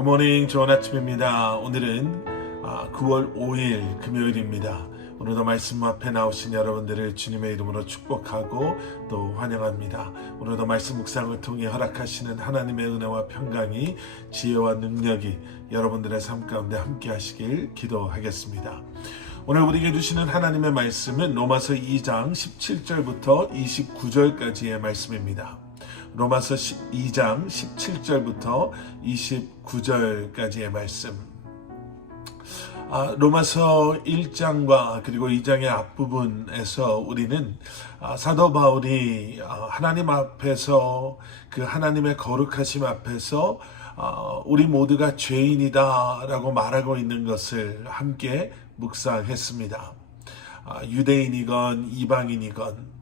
굿모닝, 좋은 아침입니다. 오늘은 9월 5일 금요일입니다. 오늘도 말씀 앞에 나오신 여러분들을 주님의 이름으로 축복하고 또 환영합니다. 오늘도 말씀 묵상을 통해 허락하시는 하나님의 은혜와 평강이, 지혜와 능력이 여러분들의 삶 가운데 함께 하시길 기도하겠습니다. 오늘 우리에게 주시는 하나님의 말씀은 로마서 2장 17절부터 29절까지의 말씀입니다. 로마서 2장 17절부터 29절까지의 말씀. 로마서 1장과 그리고 2장의 앞부분에서 우리는 사도 바울이 하나님 앞에서, 그 하나님의 거룩하심 앞에서 우리 모두가 죄인이다 라고 말하고 있는 것을 함께 묵상했습니다. 유대인이건 이방인이건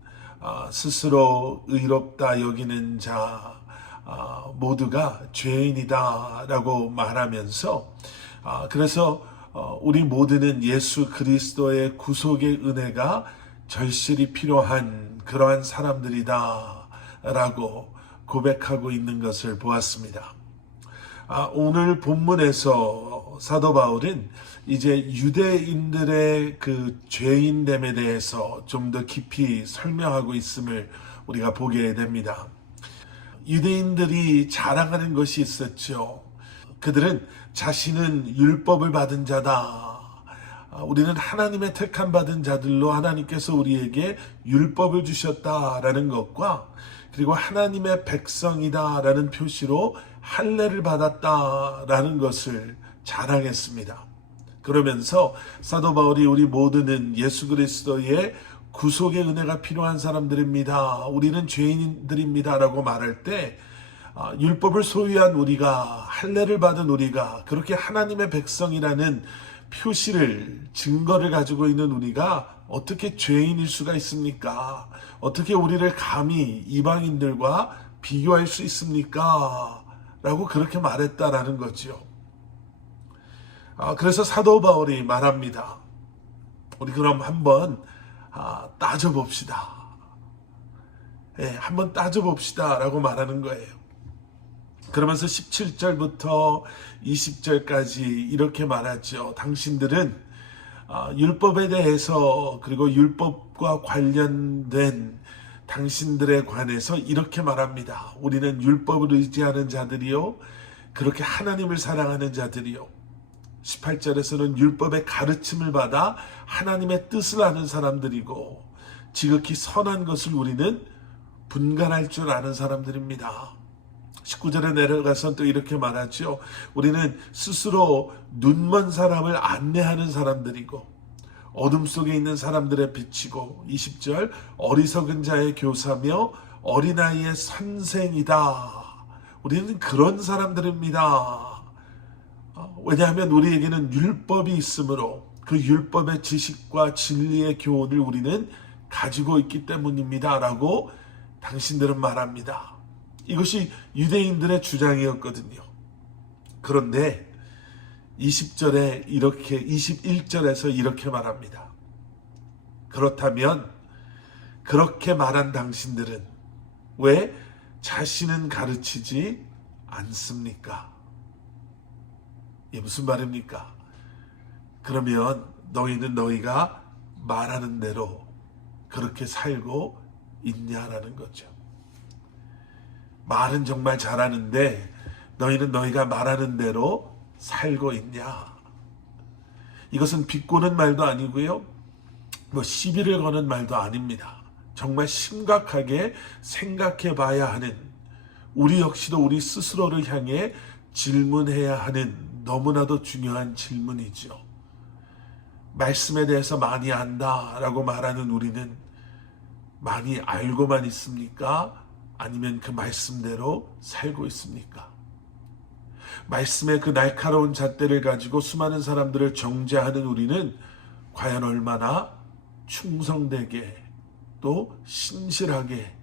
스스로 의롭다 여기는 자 모두가 죄인이다 라고 말하면서, 그래서 우리 모두는 예수 그리스도의 구속의 은혜가 절실히 필요한 그러한 사람들이다 라고 고백하고 있는 것을 보았습니다. 오늘 본문에서 사도 바울은 이제 유대인들의 그 죄인됨에 대해서 좀 더 깊이 설명하고 있음을 우리가 보게 됩니다. 유대인들이 자랑하는 것이 있었죠. 그들은 자신은 율법을 받은 자다. 우리는 하나님의 택함 받은 자들로 하나님께서 우리에게 율법을 주셨다라는 것과, 그리고 하나님의 백성이다라는 표시로 할례를 받았다라는 것을 자랑했습니다. 그러면서 사도 바울이 우리 모두는 예수 그리스도의 구속의 은혜가 필요한 사람들입니다, 우리는 죄인들입니다 라고 말할 때, 율법을 소유한 우리가, 할례를 받은 우리가, 그렇게 하나님의 백성이라는 표시를, 증거를 가지고 있는 우리가 어떻게 죄인일 수가 있습니까? 어떻게 우리를 감히 이방인들과 비교할 수 있습니까? 라고 그렇게 말했다라는 거죠. 그래서 사도 바울이 말합니다. 우리 그럼 한번 따져봅시다. 한번 따져봅시다 라고 말하는 거예요. 그러면서 17절부터 20절까지 이렇게 말하죠. 당신들은 율법에 대해서, 그리고 율법과 관련된 당신들에 관해서 이렇게 말합니다. 우리는 율법을 의지하는 자들이요, 그렇게 하나님을 사랑하는 자들이요. 18절에서는 율법의 가르침을 받아 하나님의 뜻을 아는 사람들이고, 지극히 선한 것을 우리는 분간할 줄 아는 사람들입니다. 19절에 내려가서 또 이렇게 말하죠. 우리는 스스로 눈먼 사람을 안내하는 사람들이고, 어둠 속에 있는 사람들의 빛이고, 20절 어리석은 자의 교사며 어린아이의 선생이다. 우리는 그런 사람들입니다. 왜냐하면 우리에게는 율법이 있으므로 그 율법의 지식과 진리의 교훈을 우리는 가지고 있기 때문입니다 라고 당신들은 말합니다. 이것이 유대인들의 주장이었거든요. 그런데 20절에 이렇게, 21절에서 이렇게 말합니다. 그렇다면 그렇게 말한 당신들은 왜 자신은 가르치지 않습니까? 이게 무슨 말입니까? 그러면 너희는 너희가 말하는 대로 그렇게 살고 있냐라는 거죠. 말은 정말 잘하는데 너희는 너희가 말하는 대로 살고 있냐? 이것은 비꼬는 말도 아니고요, 시비를 거는 말도 아닙니다. 정말 심각하게 생각해 봐야 하는, 우리 역시도 우리 스스로를 향해 질문해야 하는 너무나도 중요한 질문이죠. 말씀에 대해서 많이 안다라고 말하는 우리는 많이 알고만 있습니까? 아니면 그 말씀대로 살고 있습니까? 말씀의 그 날카로운 잣대를 가지고 수많은 사람들을 정죄하는 우리는 과연 얼마나 충성되게 또 신실하게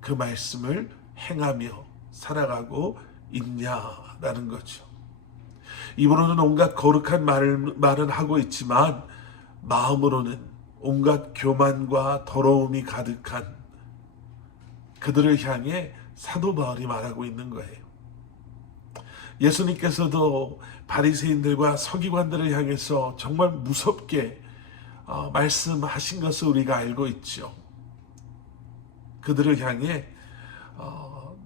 그 말씀을 행하며 살아가고 있냐라는 거죠. 입으로는 온갖 거룩한 말은 하고 있지만 마음으로는 온갖 교만과 더러움이 가득한 그들을 향해 사도 바울이 말하고 있는 거예요. 예수님께서도 바리새인들과 서기관들을 향해서 정말 무섭게 말씀하신 것을 우리가 알고 있죠. 그들을 향해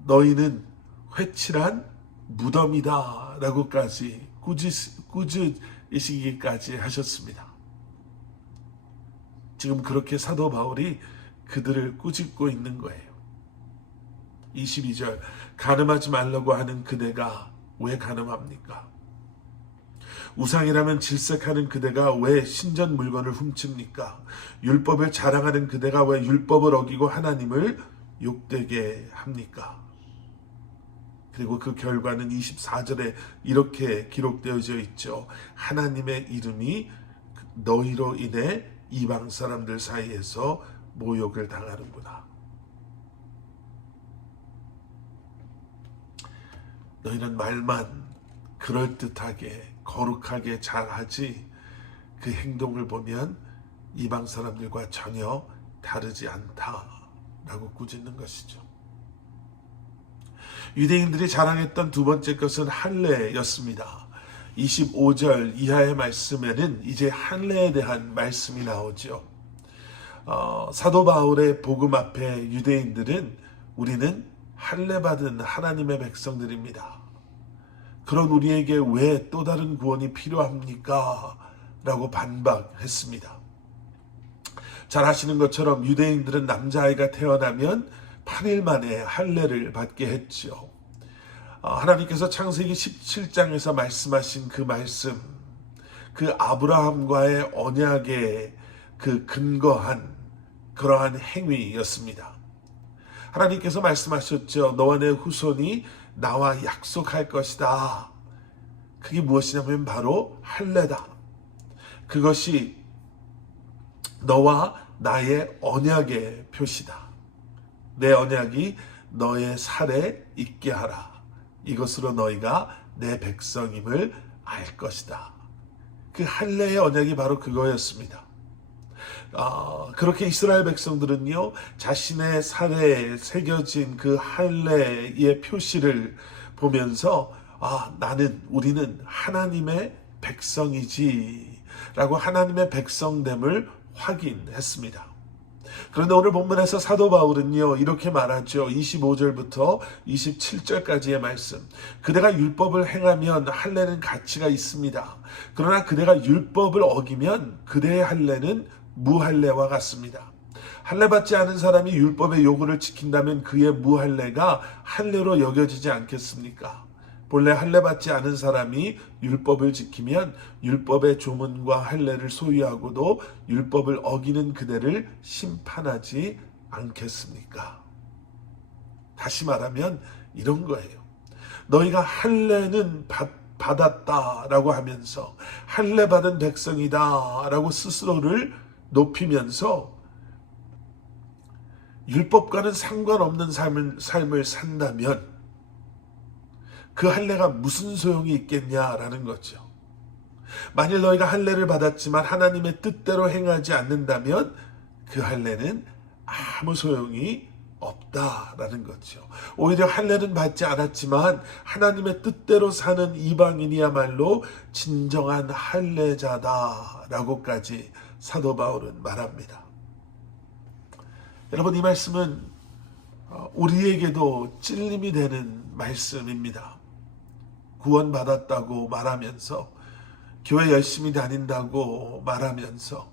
너희는 회칠한 무덤이다 라고까지 꾸짖으시기까지 하셨습니다. 지금 그렇게 사도 바울이 그들을 꾸짖고 있는 거예요. 22절, 간음하지 말라고 하는 그대가 왜 간음합니까? 우상이라면 질색하는 그대가 왜 신전 물건을 훔칩니까? 율법을 자랑하는 그대가 왜 율법을 어기고 하나님을 욕되게 합니까? 그리고 그 결과는 24절에 이렇게 기록되어져 있죠. 하나님의 이름이 너희로 인해 이방 사람들 사이에서 모욕을 당하는구나. 너희는 말만 그럴듯하게 거룩하게 잘하지 그 행동을 보면 이방 사람들과 전혀 다르지 않다라고 꾸짖는 것이죠. 유대인들이 자랑했던 두 번째 것은 할례였습니다. 25절 이하의 말씀에는 이제 할례에 대한 말씀이 나오죠. 사도 바울의 복음 앞에 유대인들은 우리는 할례 받은 하나님의 백성들입니다. 그런 우리에게 왜 또 다른 구원이 필요합니까? 라고 반박했습니다. 잘 아시는 것처럼 유대인들은 남자아이가 태어나면 8일 만에 할례를 받게 했죠. 하나님께서 창세기 17장에서 말씀하신 그 말씀, 그 아브라함과의 언약에 그 근거한 그러한 행위였습니다. 하나님께서 말씀하셨죠. 너와 내 후손이 나와 약속할 것이다. 그게 무엇이냐면 바로 할례다. 그것이 너와 나의 언약의 표시다. 내 언약이 너의 살에 있게 하라. 이것으로 너희가 내 백성임을 알 것이다. 그 할례의 언약이 바로 그거였습니다. 그렇게 이스라엘 백성들은요, 자신의 살에 새겨진 그 할례의 표시를 보면서 우리는 하나님의 백성이지 라고 하나님의 백성됨을 확인했습니다. 그런데 오늘 본문에서 사도 바울은요 이렇게 말하죠. 25절부터 27절까지의 말씀. 그대가 율법을 행하면 할례는 가치가 있습니다. 그러나 그대가 율법을 어기면 그대의 할례는 무할례와 같습니다. 할례 받지 않은 사람이 율법의 요구를 지킨다면 그의 무할례가 할례로 여겨지지 않겠습니까? 본래 할례 받지 않은 사람이 율법을 지키면 율법의 조문과 할례를 소유하고도 율법을 어기는 그대를 심판하지 않겠습니까? 다시 말하면 이런 거예요. 너희가 할례는 받았다라고 하면서 할례 받은 백성이다라고 스스로를 높이면서 율법과는 상관없는 삶을 산다면 그 할례가 무슨 소용이 있겠냐라는 거죠. 만일 너희가 할례를 받았지만 하나님의 뜻대로 행하지 않는다면 그 할례는 아무 소용이 없다라는 거죠. 오히려 할례는 받지 않았지만 하나님의 뜻대로 사는 이방인이야말로 진정한 할례자다라고까지 사도 바울은 말합니다. 여러분, 이 말씀은 우리에게도 찔림이 되는 말씀입니다. 구원받았다고 말하면서, 교회 열심히 다닌다고 말하면서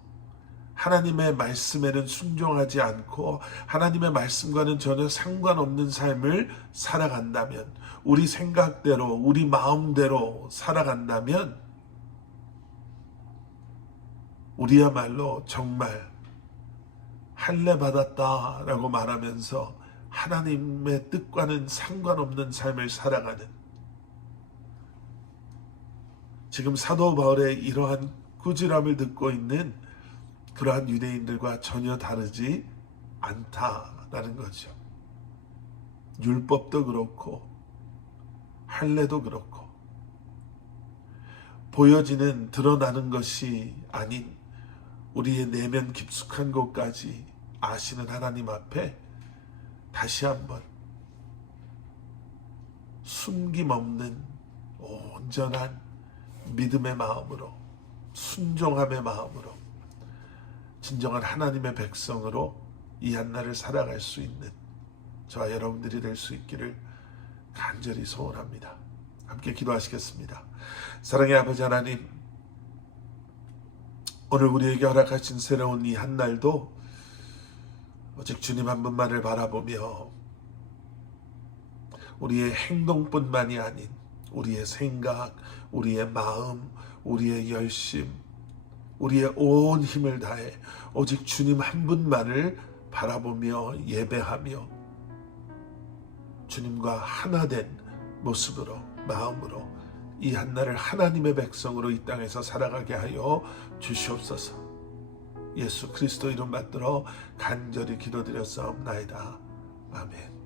하나님의 말씀에는 순종하지 않고 하나님의 말씀과는 전혀 상관없는 삶을 살아간다면, 우리 생각대로 우리 마음대로 살아간다면 우리야말로 정말 할례 받았다라고 말하면서 하나님의 뜻과는 상관없는 삶을 살아가는, 지금 사도 바울의 이러한 꾸지람을 듣고 있는 그러한 유대인들과 전혀 다르지 않다라는 거죠. 율법도 그렇고 할례도 그렇고 보여지는, 드러나는 것이 아닌 우리의 내면 깊숙한 곳까지 아시는 하나님 앞에 다시 한번 숨김없는 온전한 믿음의 마음으로, 순종함의 마음으로 진정한 하나님의 백성으로 이 한날을 살아갈 수 있는 저와 여러분들이 될 수 있기를 간절히 소원합니다. 함께 기도하시겠습니다. 사랑의 아버지 하나님, 오늘 우리에게 허락하신 새로운 이 한날도 오직 주님 한 분만을 바라보며 우리의 행동뿐만이 아닌 우리의 생각, 우리의 마음, 우리의 열심, 우리의 온 힘을 다해 오직 주님 한 분만을 바라보며 예배하며 주님과 하나 된 모습으로, 마음으로 이 한날을 하나님의 백성으로 이 땅에서 살아가게 하여 주시옵소서. 예수 그리스도 이름 받들어 간절히 기도드렸사옵나이다. 아멘.